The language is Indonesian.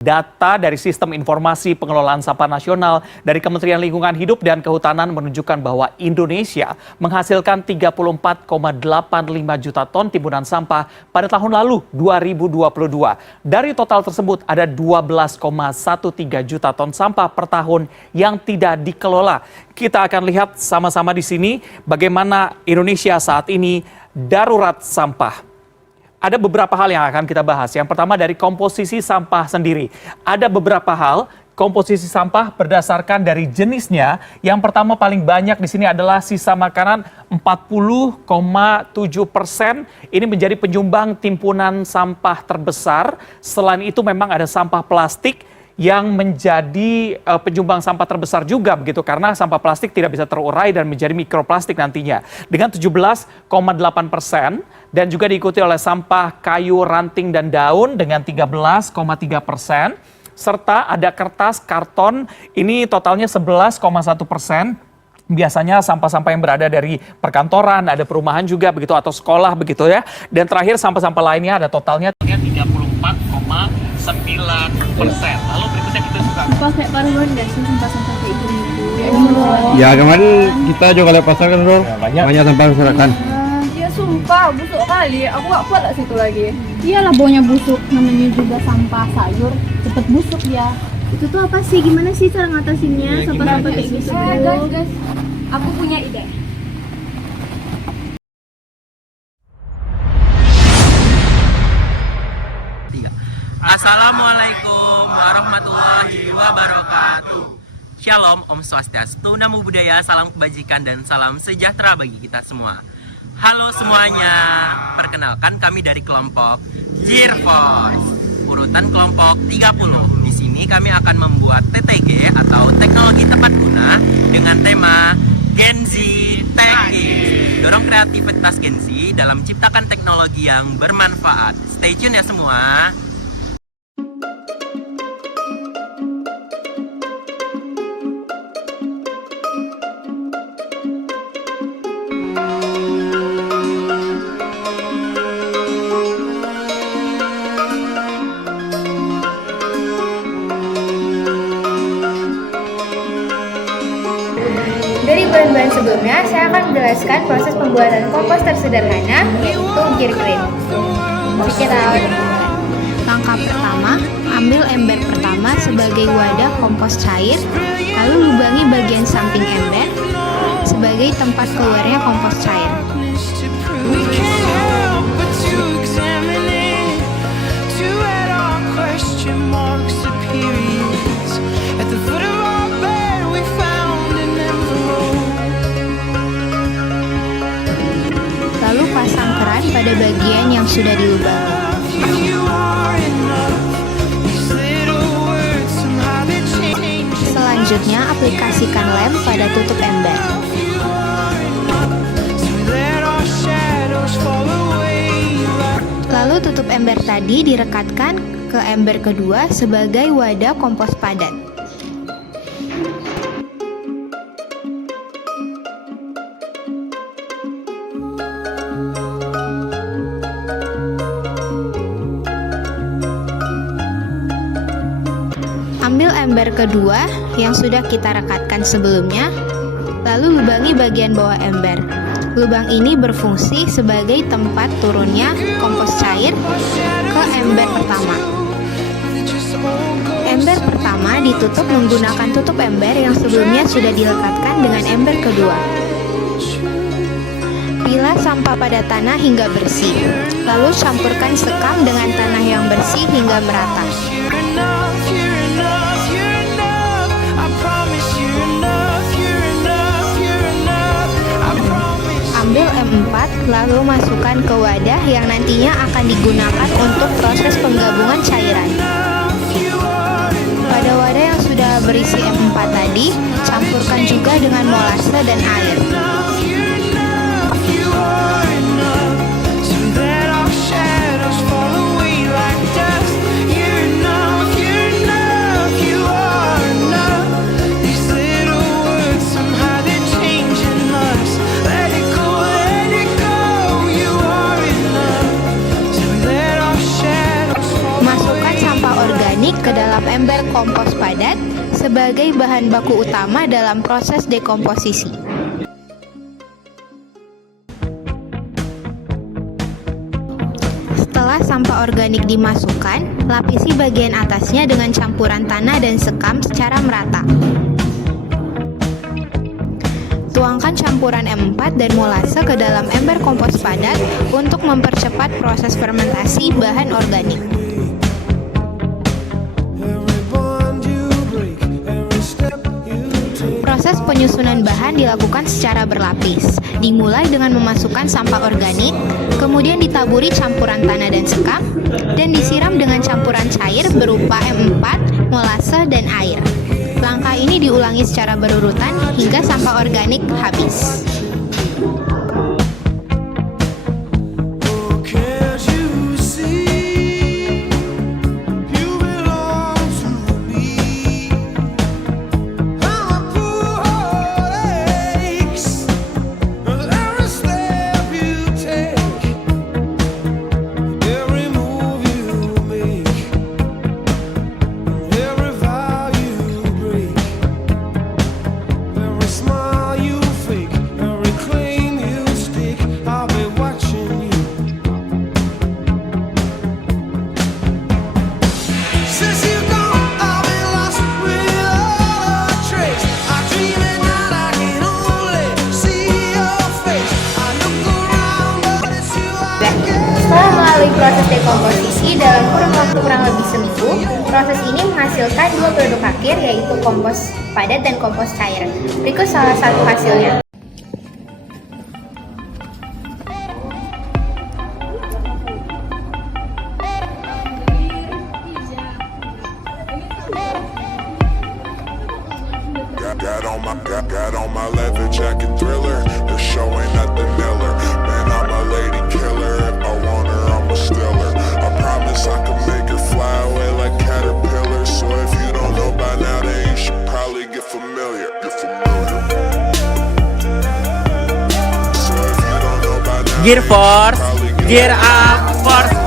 Data dari Sistem Informasi Pengelolaan Sampah Nasional dari Kementerian Lingkungan Hidup dan Kehutanan menunjukkan bahwa Indonesia menghasilkan 34,85 juta ton timbunan sampah pada tahun lalu 2022. Dari total tersebut ada 12,13 juta ton sampah per tahun yang tidak dikelola. Kita akan lihat sama-sama di sini bagaimana Indonesia saat ini darurat sampah. Ada beberapa hal yang akan kita bahas. Yang pertama dari komposisi sampah sendiri. Ada beberapa hal komposisi sampah berdasarkan dari jenisnya. Yang pertama paling banyak di sini adalah sisa makanan 40,7%. Ini menjadi penyumbang timbunan sampah terbesar. Selain itu memang ada sampah plastik yang menjadi penyumbang sampah terbesar juga begitu karena sampah plastik tidak bisa terurai dan menjadi mikroplastik nantinya dengan 17,8% dan juga diikuti oleh sampah kayu, ranting dan daun dengan 13,3%. Serta ada kertas, karton, ini totalnya 11,1%. Biasanya sampah-sampah yang berada dari perkantoran, ada perumahan juga begitu atau sekolah begitu ya. Dan terakhir sampah-sampah lainnya ada totalnya 34,9%. Lalu berikutnya kita juga pakai paruan dan sampah-sampah kayak gitu. Ya kemarin kita juga lewat pasar kan bro, banyak sampah berserakan. Ya sumpah busuk kali, aku gak kuat lah situ lagi. Iyalah baunya busuk, namanya juga sampah sayur, cepet busuk ya. Itu tuh apa sih? Gimana sih cara ngatasinnya sampah-sampah kayak gitu? Guys, aku punya ide. Assalamualaikum warahmatullahi wabarakatuh. Shalom, Om Swastiastu, Namo Buddhaya, salam kebajikan dan salam sejahtera bagi kita semua. Halo semuanya, perkenalkan kami dari kelompok Gear Voice, urutan kelompok 30. Di sini kami akan membuat TTG atau teknologi tepat guna dengan tema Gen Z Tech It. Dorong kreativitas Gen Z dalam menciptakan teknologi yang bermanfaat. Stay tune ya semua. Dari bahan-bahan sebelumnya, saya akan menjelaskan proses pembuatan kompos tersederhana, yaitu Gear Green. Kita Langkah pertama, ambil ember pertama sebagai wadah kompos cair, lalu lubangi bagian samping ember sebagai tempat keluarnya kompos cair. Lalu pasang keran pada bagian yang sudah dilubangi. Selanjutnya, aplikasikan lem pada tutup ember. Lalu tutup ember tadi direkatkan ke ember kedua sebagai wadah kompos padat. Ambil ember kedua yang sudah kita rekatkan sebelumnya, lalu lubangi bagian bawah ember. Lubang ini berfungsi sebagai tempat turunnya kompos cair ke ember pertama. Ember pertama ditutup menggunakan tutup ember yang sebelumnya sudah dilekatkan dengan ember kedua. Pilah sampah pada tanah hingga bersih, lalu campurkan sekam dengan tanah yang bersih hingga merata. Ambil M4 lalu masukkan ke wadah yang nantinya akan digunakan untuk proses penggabungan cairan. Pada wadah yang sudah berisi M4 tadi, campurkan juga dengan molase dan air. organik ke dalam ember kompos padat sebagai bahan baku utama dalam proses dekomposisi. Setelah sampah organik dimasukkan, lapisi bagian atasnya dengan campuran tanah dan sekam secara merata. Tuangkan campuran M4 dan molase ke dalam ember kompos padat untuk mempercepat proses fermentasi bahan organik. Proses penyusunan bahan dilakukan secara berlapis, dimulai dengan memasukkan sampah organik, kemudian ditaburi campuran tanah dan sekam, dan disiram dengan campuran cair berupa M4, molase, dan air. Langkah ini diulangi secara berurutan hingga sampah organik habis. Setelah melalui proses dekomposisi dalam kurun waktu kurang lebih seminggu, proses ini menghasilkan dua produk akhir yaitu kompos padat dan kompos cair. Berikut salah satu hasilnya. Got on my leather jacket thriller. The show ain't nothing Miller. Man, I'm a lady killer. If I want her, I'ma steal her. I promise I can make her fly away like caterpillars. So if you don't know by now, then you should probably get familiar. So if you don't know by now, Gear Force, Gear Up Force.